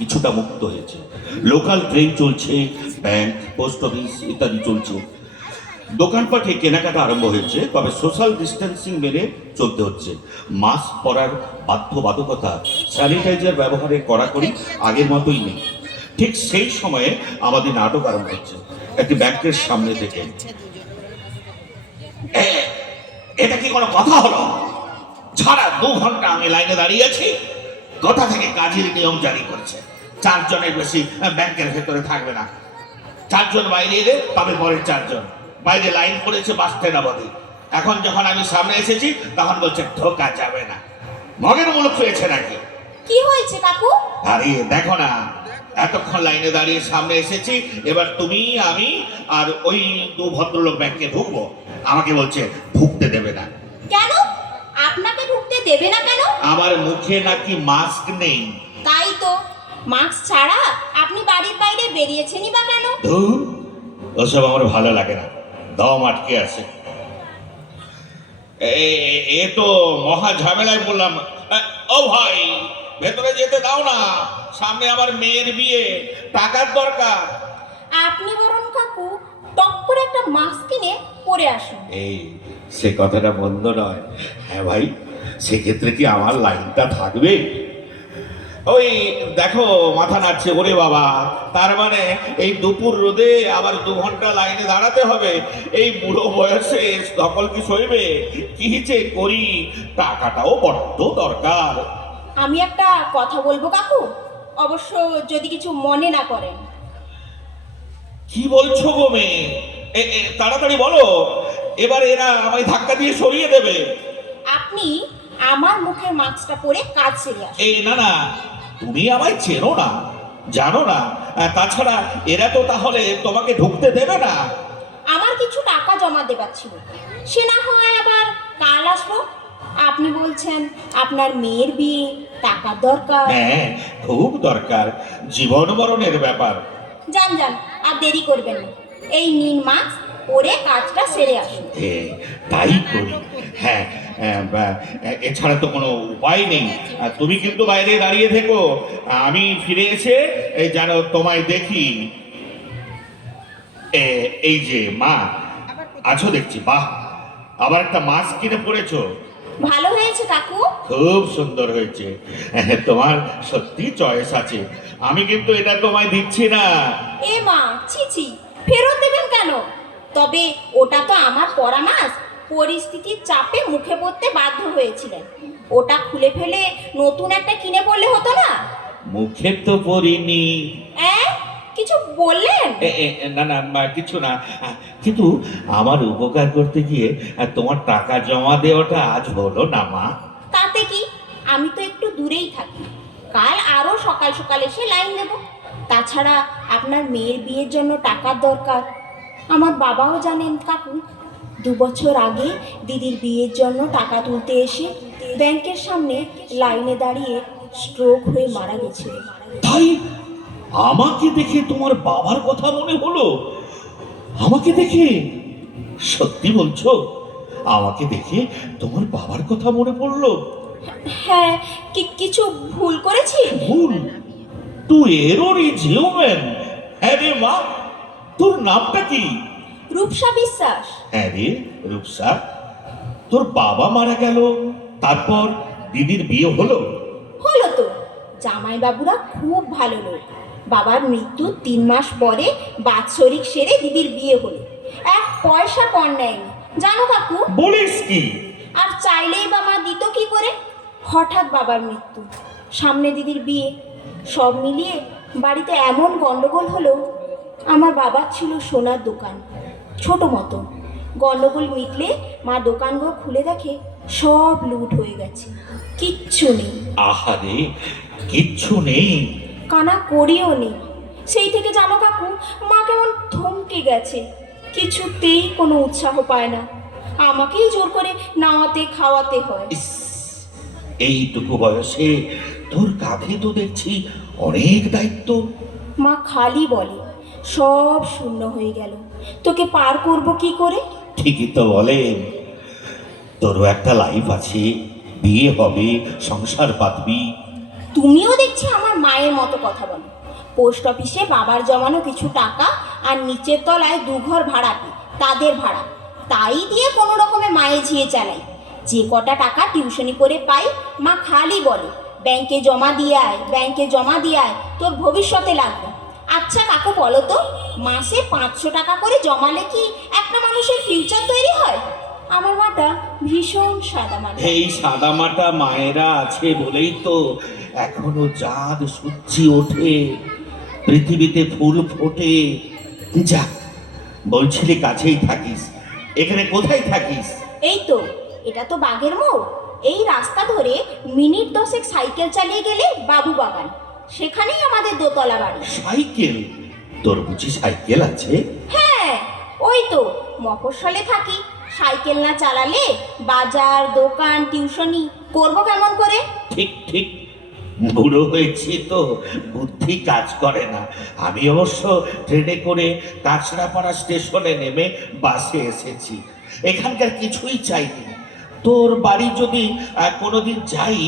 কিছুটা মুক্ত হয়েছে। লোকাল ট্রেন চলছে, ব্যাংক, পোস্ট অফিস ইত্যাদি চলছে। দোকানপাটে কেনাকাটা আরম্ভ হয়েছে, তবে সোশ্যাল ডিস্টেন্সিং মেনে চলতে হচ্ছে। মাস্ক পরার বাধ্যবাধকতা, স্যানিটাইজার ব্যবহারের কড়াকড়ি আগের মতোই নেই। ঠিক সেই সময়ে আমাদের নাটক আরম্ভ হচ্ছে একটি ব্যাংকের সামনে থেকে। এটা কি কোনো কথা হলো? সারা 2 ঘন্টা আমি লাইনে দাঁড়িয়ে আছি। কোথা থেকে কাজের নিয়ম জারি করেছে 4 জনের বেশি ব্যাংকের ভেতরে থাকবে না। 4 জন বাইরে এলে তবে পরের 4 জন। বাইরে লাইন পড়েছে বাস স্ট্যান্ড অবধি। এখন যখন আমি সামনে এসেছি তখন বলছে ঢোকা যাবে না। মগের মুলুক পেয়েছে নাকি? কি হয়েছে কাকু? আরে দেখো না, এতক্ষণ লাইনে দাঁড়িয়ে সামনে এসেছি, এবার তুমি আমি আর ওই 2 ভদ্রলোক ব্যাংকে ঢুকবো। আমাকে বলছে ঢুকতে দেবে না। কেন আপনাকে ঢুকতে দেবে না কেন? আমার মুখে নাকি মাস্ক নেই। তাই তো, মাস্ক ছাড়া আপনি বাড়ির বাইরে বেরিয়েছেনই বা কেন? ধুর, ওসব আমার ভালো লাগে না, দম আটকে আছে। এ তো মহা ঝামেলায় বললাম। ও ভাই, ভেতরে যেতে দাও না, সামনে আমার মেয়ের বিয়ে, টাকার দরকার। আপনি বরং কাকু টক করে একটা মাস্ক কিনে পরে আসুন। এই সে কথাটা বন্ধ নয়। হ্যাঁ ভাই, সেক্ষেত্রে কি আমার লাইনটা থাকবে? ওই দেখো মাথা নাড়ছে, ওরে বাবা, তার মানে এই দুপুর রোদে আবার 2 ঘন্টা লাইনে দাঁড়াতে হবে? এই বুড়ো বয়সে সকল কি সইবে? কি যে করি, টাকাটাও বড্ড দরকার। আমি একটা কথা বলবো কাকু, অবশ্য যদি কিছু মনে না করেন। কি বলছো গো মেয়ে? তাড়াতাড়ি বলো, এবার এরা আমায় ধাক্কা দিয়ে সরিয়ে দেবে। আপনি আমার মুখের মাস্কটা পরে কাজ সেরে আসুন। এই না না, তুমি আমায় চেনো না, জানো না। তাছাড়া এরা তো তাহলে তোমাকে ঢুকতে দেবে না। আমার কিছু টাকা জমা দেবার ছিল, সে না হয় আবার কাল আসবো। আপনি বলছেন আপনার মেয়ের বিয়ে, টাকার দরকার। হ্যাঁ, খুব দরকার, জীবন মরণের ব্যাপার। যান যান, আর দেরি করবেন না, এই নিন মাস্ক পরে কাজটা সেরে আসুন। তাই করি। হ্যাঁ, এছাড়া তো কোনো উপায় নেই। তুমি কিন্তু বাইরে দাঁড়িয়ে থেকো, আমি ফিরে এসে যেন তোমায় দেখি। এই যে মা আছো দেখছি, বাহ, আবার একটা মাস্ক কিনে পড়েছো। ভালো হয়েছে কাকু। খুব সুন্দর হয়েছে। তোমার সত্যি চয়েস আছে। আমি কিন্তু এটা তোমায় দিচ্ছি না। এ মা, ছি ছি, ফেরত দেবেন কেন? তবে ওটা তো আমার পরা মাস্ক, পরিস্থিতির চাপে মুখে পড়তে বাধ্য হয়েছিলেন। ওটা খুলে ফেলে নতুন একটা কিনে পড়লে হতো না? মুখে তো পড়িনি। কিছু বললেন? না না, কিছু না। কিন্তু আমার উপকার করতে গিয়ে তোমার টাকা জমা দেওয়াটা আজ হলো না মা। তাতে কি, আমি তো একটু দূরেই থাকি, কাল আরো সকাল সকাল এসে লাইন দেব। তাছাড়া আপনার মেয়ের বিয়ের জন্য টাকার দরকার। আমার বাবাও জানেন কাকু, 2 বছর আগে দিদির বিয়ের জন্য টাকা তুলতে এসে ব্যাংকের সামনে লাইনে দাঁড়িয়ে স্ট্রোক হয়ে মারা গেছে। তাই আমাকে দেখে তোমার বাবার কথা মনে হলো? আমাকে দেখে? সত্যি বলছো? আমাকে দেখে তোমার বাবার কথা মনে পড়লো? হ্যাঁ, কিছু ভুল করেছি? ভুল? তুই এরোরই জিওম্যান? হ্যাঁ রে মা, তোর নামটা কি? রূপসা বিশ্বাস। হ্যাঁ রে রূপসা, তোর বাবা মারা গেল, তারপর দিদির বিয়ে হলো? হলো তো, জামাইবাবুরা খুব ভালো লোক। বাবার মৃত্যুর 3 মাস পরে বাৎসরিক সেরে দিদির বিয়ে হলো। 1 পয়সা কর নেয়নি, জানো কাকু। বলিস কি? আর চাইলেই বা মা দিত কি করে? হঠাৎ বাবার মৃত্যু, সামনে দিদির বিয়ে, সব মিলিয়ে বাড়িতে এমন গন্ডগোল হলো। আমার বাবার ছিল সোনার দোকান, ছোট মতো। গন্ডগোল মিটলে মা দোকানগুলো খুলে দেখে সব লুট হয়ে গেছে, কিচ্ছু নেই। আহারে, কিচ্ছু নেই? কানা করিও নেই। সেই থেকে জানো কাকু, মা কেমন থমকে গেছে, কিছুতেই কোনো উৎসাহ পায় না। আমাকেই জোর করে নাওয়াতে খাওয়াতে হয়। ইস, এইটুকু বয়সে তোর কাঁধে তো দেখছি অনেক দায়িত্ব। মা খালি বলে সব শূন্য হয়ে গেল, তোকে পার করব কি করে? ঠিকই তো বলে, তোরও একটা লাইফ আছে, বিয়ে হবে, সংসার পাতবি। তুমিও দেখছি আমার মায়ের মতো কথা বলো। পোস্ট অফিসে বাবার জমানো কিছু টাকা আর নিচের তলায় 2 ঘর ভাড়াটি, তাদের ভাড়া, তাই দিয়ে কোনো রকমে মায়ে ঝিয়ে চালাই। যে কটা টাকা টিউশনি করে পাই, মা খালি বলে ব্যাংকে জমা দিয়ে আয়, ব্যাংকে জমা দিয়ে আয়, তোর ভবিষ্যতে লাগবে। আচ্ছা কাকু বলো তো, মাসে 500 টাকা করে জমালে কি একটা মানুষের ফিউচার তৈরি হয়? আমার মাটা ভীষণ সাদামাটা। এই সাদামাটা মায়েরা আছে বলেই তো এখনো চাঁদ সূর্যি ওঠে, পৃথিবীতে ফুল ফোটে। যাক, বলছিলি কাছেই থাকিস, এখানে কোথায় থাকিস? এই তো, এটা তো বাঘের মোড়। এই রাস্তা ধরে মিনিট 10 সাইকেল চালিয়ে গেলে বাবু বাগান, সেখানেই আমাদের দোতলা বাড়ি। সাইকেল? তোর বুঝি সাইকেল আছে? হ্যাঁ, ওই তো মফস্বলে থাকি, সাইকেল না চালালে বাজার দোকান টিউশনি করবো কেমন করে? ঠিক ঠিক, বুড়ো হয়েছি তো বুদ্ধি কাজ করে না। আমি অবশ্য ট্রেনে করে কাঁচরাপাড়া স্টেশনে নেমে বাসে এসেছি। এখানকার কিছুই চাইনি। তোর বাড়ি যদি কোনোদিন যাই,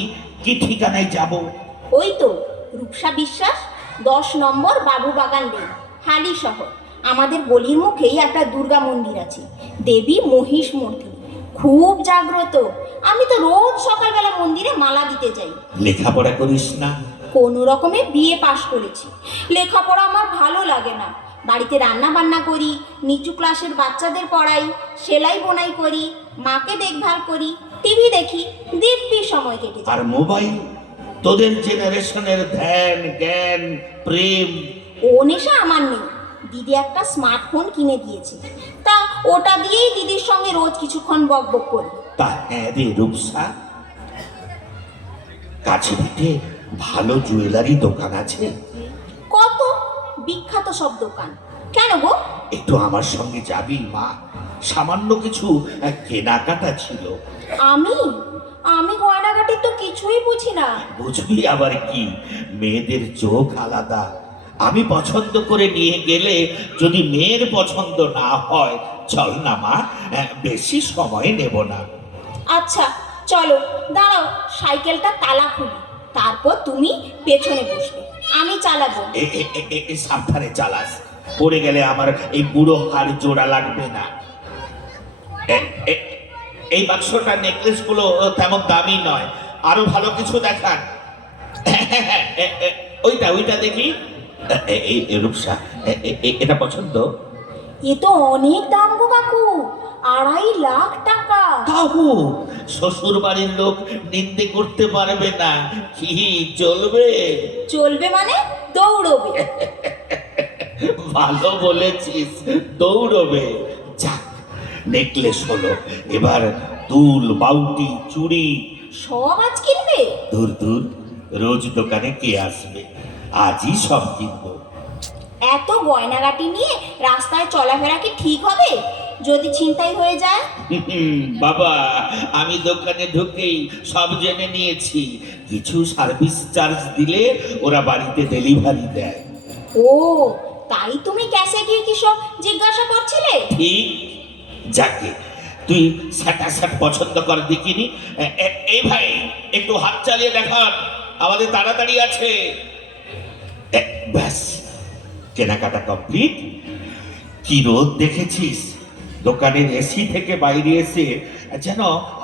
কি ঠিকানায় যাব? ওই তো রূপসা বিশ্বাস, 10 নম্বর বাবু বাগান লেন, হালি শহর। আমাদের গলির মুখেই একটা দুর্গা মন্দির আছে, দেবী মহিষ মূর্তি, খুব জাগ্রত। আমি তো রোজ সকালবেলা মন্দিরে মালা দিতে যাই। লেখাপড়া করিস না? কোনো রকমে বিএ পাশ করেছি। লেখাপড়া আমার ভালো লাগে না। বাড়িতে রান্না বান্না করি, নিচু ক্লাসের বাচ্চাদের পড়াই, সেলাই বোনাই করি, মাকে দেখভাল করি, টিভি দেখি, দিব্যি সময় কেটে যায়। আর মোবাইল? তোদের জেনারেশনের ধ্যান জ্ঞান প্রেম ও নেশা আমার নেই। দিদি একটা স্মার্টফোন কিনে দিয়েছে, তা ওটা দিয়েই দিদির সঙ্গে রোজ কিছুক্ষণ বকবক করি। তা হ্যাঁ রে রূপসা, কাছে পিঠে ভালো জুয়েলারি দোকান আছে? কত বিখ্যাত সব দোকান। কেন গো? একটু আমার সঙ্গে যাবি মা? সামান্য কিছু কেনাকাটা ছিল। আমি আমি গয়নাগাটির তো কিছুই বুঝি না। বুঝবি আবার কি, মেয়েদের চোখ আলাদা। আমি পছন্দ করে নিয়ে গেলে যদি মেয়ের পছন্দ না হয়, চল না মা, বেশি সময় নেব না। আচ্ছা চলো, দাঁড়াও সাইকেলটা তালা খুলি, তারপর তুমি পেছনে বসবে, আমি চালাবো। সাবধানে চালাস, পড়ে গেলে আমার এই বুড়ো হাড় জোড়া লাগবে না। এই বাক্সটা নেকলেস গুলো তেমন দামি নয়, আরো ভালো কিছু দেখান। ওইটা ওইটা দেখি। এই রূপসা, এটা পছন্দ? এ তো অনেক দাম গো কাকু, 2.5 লাখ টাকা। কাকু, শ্বশুর বাড়ির লোক নিন্দে করতে পারবে না কি? চলবে? চলবে মানে দৌড়বে। ভালো বলেছিস, দৌড়বে। যাক, নেকলেস হলো, এবার দুল বাউটি চুড়ি সব আজ কিনবে? দূর দূর, রোজ দোকানে কে আসবে? আজই সব কিনবো। এত গয়নাগাটি নিয়ে রাস্তায় চলাফেরা কি ঠিক হবে? যদি ছিনতাই হয়ে যায়? বাবা, আমি দোকানে ঢুকেই সব জেনে নিয়েছি। কিছু সার্ভিস চার্জ দিলে ওরা বাড়িতে ডেলিভারি দেয়। ও, তাই তুমি ক্যাশে গিয়ে কি সব জিজ্ঞাসা করছিলে? ঠিক। যাকে তুই স্যাটা স্যাট পছন্দ কর দেখিনি। এই ভাই, একটু হাত চালিয়ে দেখান, আমাদের তাড়াতাড়ি আছে। ব্যাস, কেনাকাটা কমপ্লিট। কি রোদ দেখেছিস? দোকানের এসি থেকে বাইরে এসে যেন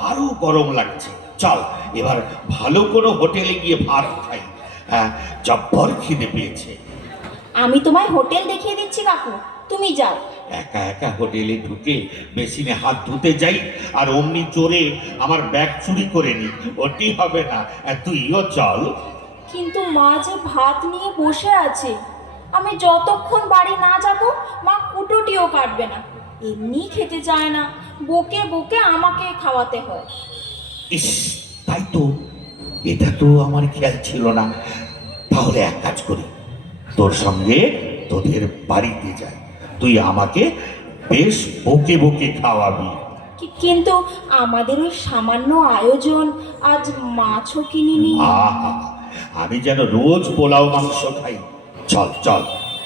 আরো গরম লাগছে। চল এবার ভালো কোনো হোটেলে গিয়ে ভাত খাই। জব্বর খিদে পেয়েছে। আমি তোমায় হোটেল দেখিয়ে দিচ্ছি কাকু, তুমি যাও। একা একা হোটেলে ঢুকে বেসিনে হাত ধুতে যাই আর অমনি চোরে আমার ব্যাগ চুরি করে নি, ওটি হবে না। তুইও চল। কিন্তু মা যে ভাত নিয়ে বসে আছে, আমি যতক্ষণ বাড়ি না যাব মা কুটোটিও কাটবে না। এমনি খেতে চায় না, বকে বকে আমাকে খাওয়াতে হয়। ইস, তাই তো, এটা তো আমার খেয়াল ছিল না। তাহলে এক কাজ করি, তোর সঙ্গে তোদের বাড়িতে যাই, তুই আমাকে বেশ বকে বকে খাওয়াবি। কিন্তু আমাদের ওই সামান্য আয়োজন, আজ মাছও কিনিনি। আহা, আমি যেন রোজ পোলাও মাংস খাই। চল চল,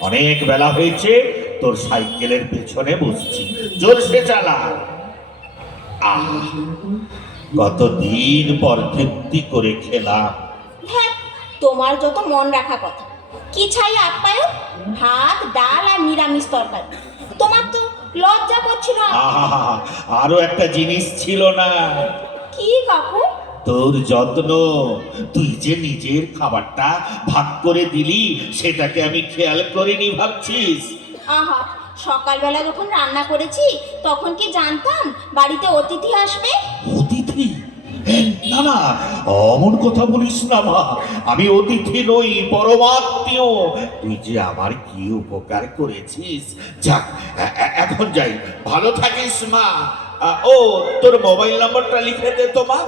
অনেক বেলা হয়েছে, তোর সাইকেলের পেছনে বসছি, জোরসে চালা। কতদিন পর তৃপ্তি করে খেলাম। হ্যাঁ, তোমার যত মন রাখা কথা। কি ছাই আপ্যায়ন? ভাত ডাল আর নিরামিষ তরকারি। তোমার তো লজ্জা করছিল। আহা, আরো একটা জিনিস ছিল না, কি কাকু? তোর যত্ন। তুই যে নিজের খাবারটা ভাগ করে দিলি সেটাকে আমি খেয়াল করিনি ভাবছিস? আহা, সকালবেলা যখন রান্না করেছি তখন কি জানতাম বাড়িতে অতিথি আসবে? অতিথি? না না, অমন কথা বলিস না মা। আমি অতিথি নই, পরমাত্মীয়। তুই যে আমার কি উপকার করেছিস। যাক, এখন যাই। ভালো থাকিস মা। ও, তোর মোবাইল নাম্বারটা লিখে দে তো মা।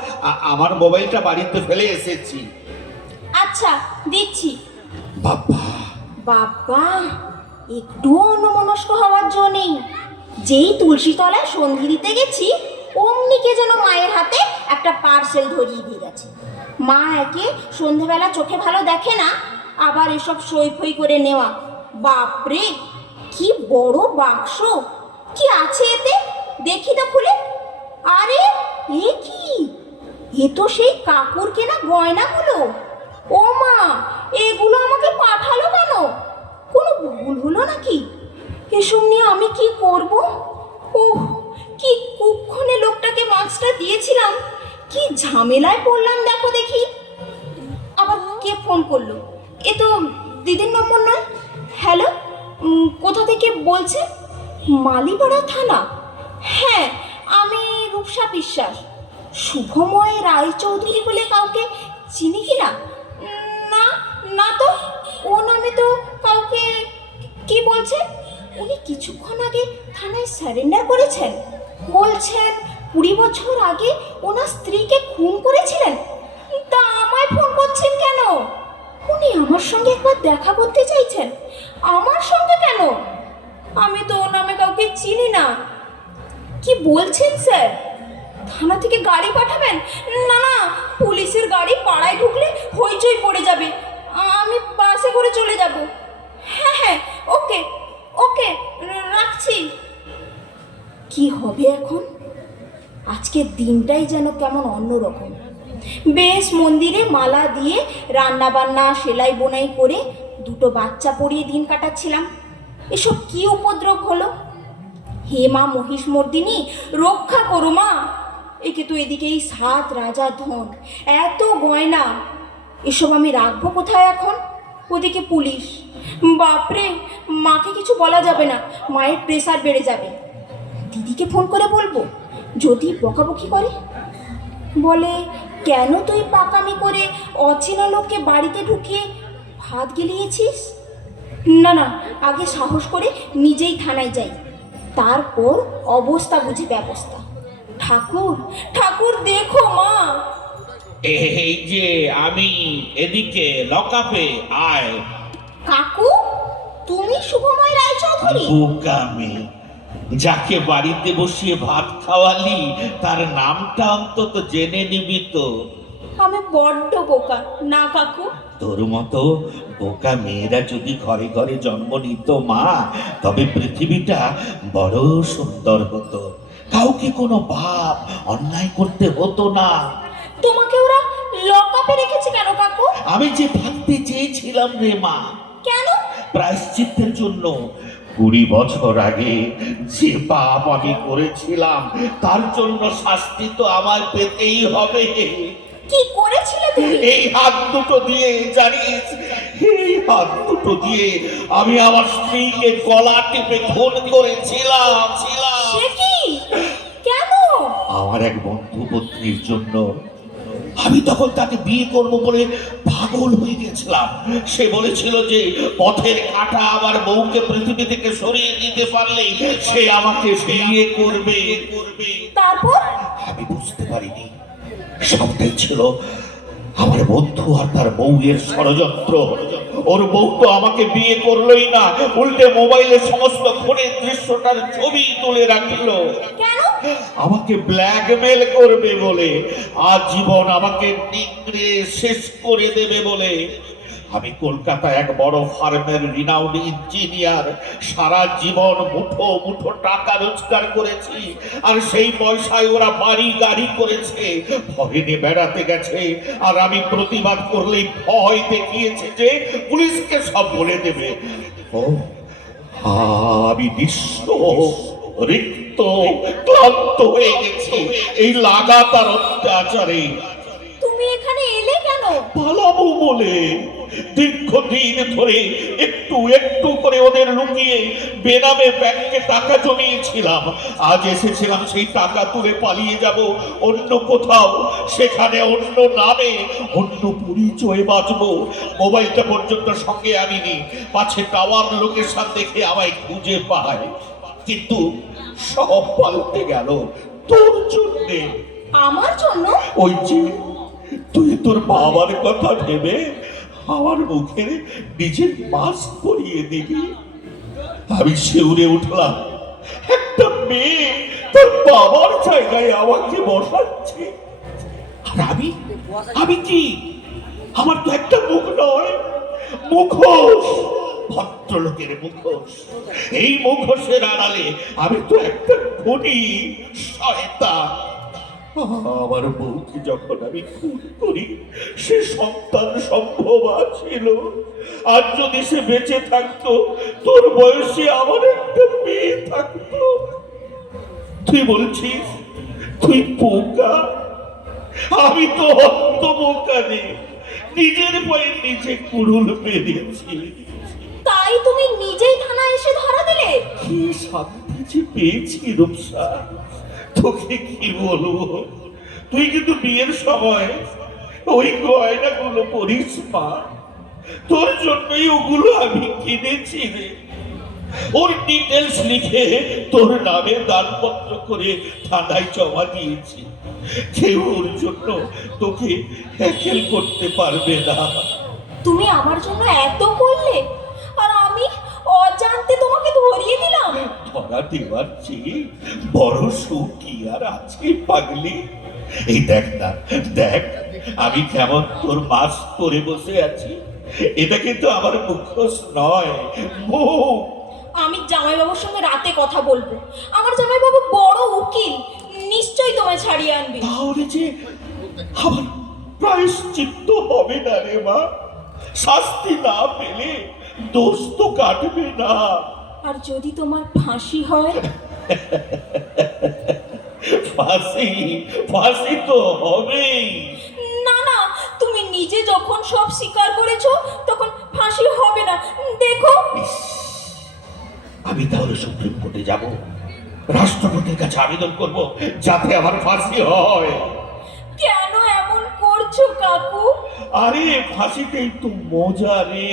আমার মোবাইলটা বাড়িতে ফেলে এসেছি। আচ্ছা, দিচ্ছি। বাবা, বাবা, একটু অন্যমনস্ক হওয়ার জো নেই। যেই তুলসী তলায় সন্ধি দিতে গেছি অমনি কে যেন মায়ের হাতে একটা পার্সেল ধরিয়ে দিয়ে গেছে। মা একে সন্ধেবেলা চোখে ভালো দেখে না, আবার এসব সই ফই করে নেওয়া। বাপরে, কি বড় বাক্স! কি আছে এতে? দেখি তো খুলে। আরে, এ কি? এ তো সেই কাকুর কেনা গয়নাগুলো। ও মা, এগুলো আমাকে পাঠালো কেন? কোনো ভুল হলো নাকি? এসব নিয়ে আমি কি করব? ওহ, কি কুক্ষণে লোকটাকে মাছটা দিয়েছিলাম। কি ঝামেলায় পড়লাম দেখো দেখি। আবার কে ফোন করলো? এ তো দিদির নম্বর নয়। হ্যালো, কোথা থেকে বলছে? মালিপাড়া থানা? হ্যাঁ, আমি রূপসা বিশ্বাস। শুভময় রায়চৌধুরী বলে কাউকে চিনি কি না? না, না তো। ও নামে তো কাউকে। কি বলছে? উনি কিছুক্ষণ আগে থানায় স্যারেন্ডার করেছেন। বলছেন 20 বছর আগে ওনার স্ত্রীকে খুন করেছিলেন। তা আমায় ফোন করছেন কেন? উনি আমার সঙ্গে একবার দেখা করতে চাইছেন। আমার সঙ্গে কেন? আমি তো ও নামে কাউকে চিনি না। কি বলছেন স্যার? থানা থেকে গাড়ি পাঠাবেন? না না, পুলিশের গাড়ি পাড়ায় ঢুকলে হইচই পড়ে যাবে। আমি বাসে করে চলে যাব। হ্যাঁ হ্যাঁ, ওকে ওকে, রাখছি। কি হবে এখন? আজকের দিনটাই যেন কেমন অন্যরকম। বেশ মন্দিরে মালা দিয়ে রান্না বান্না সেলাই বোনাই করে দুটো বাচ্চা পড়িয়ে দিন কাটাচ্ছিলাম। এসব কি উপদ্রব হলো? হে মা মহিষমর্দিনী, রক্ষা করো মা। একে তো এদিকে এই 7 রাজার ধন, এত গয়না, এসব আমি রাখবো কোথায় এখন? ওদিকে পুলিশ। বাপরে, মাকে কিছু বলা যাবে না, মায়ের প্রেসার বেড়ে যাবে। দিদিকে ফোন করে বলবো, যদি বকাবকি করে। বলে, কেন তুই পাকামি করে অচেনা লোককে বাড়িতে ঢুকিয়ে ভাত গিলিয়েছিস? না না, আগে সাহস করে নিজেই থানায় যাই, তারপর অবস্থা বুঝে ব্যবস্থা। ঠাকুর ঠাকুর, দেখো মা। এই যে আমি, এদিকে লকআপে আয়। কাকু, তুমি শুভময় রায়চৌধুরী? বোকামি, যাকে বাড়িতে বসিয়ে ভাত খাওয়ালি তার নামটা অন্তত জেনে নিবি তো। আমি বড্ড বোকা না কাকু? তোর মতো বোকা মেয়েরা যদি ঘরে ঘরে জন্ম নিত মা, তবে পৃথিবীটা বড় সুন্দর হতো। কাউকে কোনো পাপ অন্যায় করতে হতো না। তোমাকে ওরা লকআপে রেখেছে কেন কাকু? আমি যে থাকতে চেয়েছিলাম রে মা। কেন? প্রায়শ্চিত্তের জন্য। 20 বছর আগে যে পাপ আমি করেছিলাম তার জন্য শাস্তি তো আমার পেতেই হবে। কি করেছিলে তুমি? এই হাত দুটো দিয়ে, জানিস, এই হাত দুটো দিয়ে আমি আমার স্ত্রীকে গলা টিপে খুন করেছিলাম। সে কি? কেন? আমার এক বন্ধু পত্নীর জন্য। আমি তখন তাকে বিয়ে করব বলে পাগল হয়ে গেছিলাম। সে বলেছিল যে পথের কাঁটা আমার বউকে পৃথিবী থেকে সরিয়ে দিতে পারলেই সে আমাকে বিয়ে করবে। তারপর? আমি বুঝতে পারিনি সবটাই ছিল আমার বন্ধু আর তার বউয়ের ষড়যন্ত্র। ওর বউ তো আমাকে বিয়ে করলোই না, উল্টে মোবাইলে সমস্ত খুনের দৃশ্যটার ছবি তুলে রাখলো। কেন? আমাকে ব্ল্যাকমেল করবে বলে, আজীবন আমাকে নিংড়ে শেষ করে দেবে বলে। আমি কলকাতায় এক বড় ফার্মের রিনাউন্ড ইঞ্জিনিয়ার, সারা জীবন মুঠো মুঠো টাকা রোজগার করেছি, আর সেই পয়সায় ওরা বাড়ি গাড়ি করেছে, ভয়ে বেড়াতে গেছে, আর আমি প্রতিবাদ করলেই ভয় দেখিয়েছে যে পুলিশকে সব বলে দেবে। ও আমি নিঃস্ব, রিক্ত, ক্লান্ত হয়ে গেছি এই লাগাতার অত্যাচারে। তুমি এখানে এলে কেন? পালাবো বলে। দীর্ঘদিন ধরে একটু একটু করে ওদের লুকিয়ে বেনামে ব্যাংকে টাকা জমিয়েছিলাম। আজ এসেছিলাম সেই টাকা তুলে পালিয়ে যাব অন্য কোথাও, সেখানে অন্য নামে অন্য পরিচয়ে বাঁচবো। মোবাইলটা পর্যন্ত সঙ্গে আনিনি, পাছে টাওয়ার লোকেশন দেখে আমায় খুঁজে পায়। কিন্তু সব পাল্টে গেল তোর জন্যে। আমার জন্য? ওই যে তুই তোর বাবার কথা ভেবে আমার মুখে নিজের মাস্ক পরিয়ে দিবি, আমি শিউরে উঠলাম। একটা মেয়ে তোর বাবার জায়গায় আমাকে বসাচ্ছে, আর আমি কি? আমার তো একটা মুখ নয়, মুখোশ, ভদ্রলোকের মুখোশ। এই মুখোশের আড়ালে আমি তো একটা খুনি, শয়তান। আমার বউকে যখন আমি খুন করি সে সন্তান সম্ভব ছিল, আর যদি সে বেঁচে থাকতো তোর বয়সে আমার একটা মেয়ে থাকতো। তুই বলছিস তুই বোকা? আমি তো অন্ত বোকা রে, নিজের পায়ে নিজে কুড়ুল পেরেছি। তাই তুমি নিজেই থানায় এসে ধরা দিলে? কি শান্তি যে পেয়েছি রূপসা, তোকে কি বলবো। তুই কিন্তু বিয়ের সময় ওই গয়নাগুলো পরিস মা, তোর জন্যই ওগুলো আমি কিনেছি রে। ওর ডিটেলস লিখে তোর নামে দানপত্র করে থানায় জমা দিয়েছি। কেউ ওর জন্য তোকে হ্যাকেল করতে পারবে না। তুমি আমার জন্য এত করলে, আর আমি অজান্তে তোমাকে ধরিয়ে দিলাম। ধরা দেওয়ার চেয়ে বড় সুখ কি আর আছে পাগলি? এই দেখ না, দেখ আমি কেমন তোর মাস করে বসে আছি। এটা কিন্তু আমার মুখোশ নয়, মুখ। আমি জামাইবাবুর সঙ্গে রাতে কথা বলবো। আমার জামাইবাবু বড় উকিল, নিশ্চয়ই তোমায় ছাড়িয়ে আনবে। তাহলে যে আমার প্রায়শ্চিত্ত হবে না রে মা, শাস্তি না পেলে দোষ তো কাটবে না। আর যদি তোমার ফাঁসি হয়? ফাঁসি, ফাঁসি তো হবেই। না না, তুমি নিজে যখন সব স্বীকার করেছো তখন ফাঁসি হবে না। দেখো, আমি তাহলে সুপ্রিম কোর্টে যাব, রাষ্ট্রপতির কাছে আবেদন করব যাতে আমার ফাঁসি হয়। কেন এমন করছো কাকু? আরে ফাঁসিতেই তো মজা রে।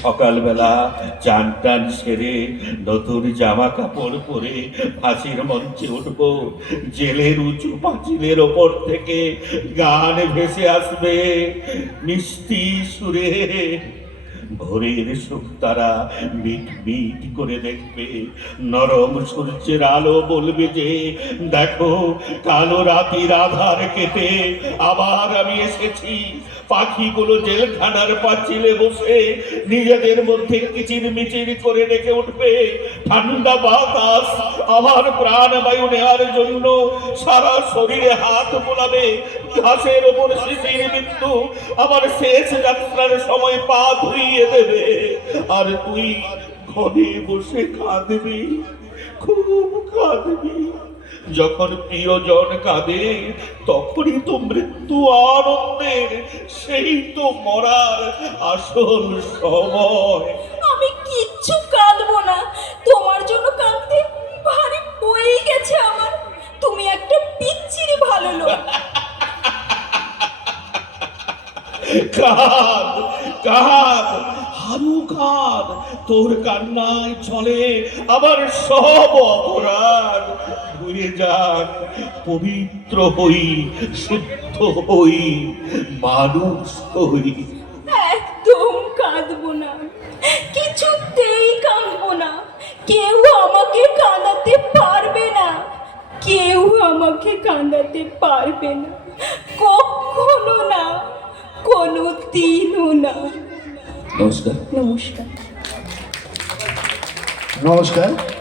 সকালবেলা চান টান সেরে নতুন জামা কাপড় পরে ফাঁসির মঞ্চে উঠব। জেলের উঁচু পাঁচিলের ওপর থেকে গান ভেসে আসবে মিষ্টি সুরে। ভোরের শুকতারা মিট মিট করে দেখবে, নরম সূর্যের আলো বলবে যে দেখো কালো রাতির আধার কেটে আবার আমি এসেছি। পাখিগুলো জেলখানার পাঁচিলে বসে নিজেদের মধ্যে কিচির মিচির করে ডেকে উঠবে। ঠান্ডা বাতাস আমার প্রাণবায়ু নেওয়ার জন্য সারা শরীরে হাত বোলাবে। ঘাসের ওপর শিশির বিন্দু আমার শেষ যাত্রার সময় পা ধুইয়ে দেবে, আর তুই ঘরে বসে কাঁদবি, খুব কাঁদবি। যখন প্রিয়জন কাঁদে তখনই তো মৃত্যু আনন্দের, সেই তো মরার আসল সময়। আমি কিচ্ছু কাঁদবো না, তোমার জন্য কাঁদতে ভারী বয়েই গেছে আমার। তুমি একটা পিচ্ছিরি ভালো লোক। কাঁদ কাঁদ, হারু কাঁদ, তোর কান্নায় চলে আমার সব অপরাধ ধুয়ে যাক। পবিত্র হই, শুদ্ধ হই, মানুষ হই। একদম কাঁদবো না, কিছুতেই কাঁদবো না। কেউ আমাকে কাঁদাতে পারবে না, কেউ আমাকে কাঁদাতে পারবে না, কখনো না। কোনো দিনও না। নমস্কার। নমস্কার। নমস্কার।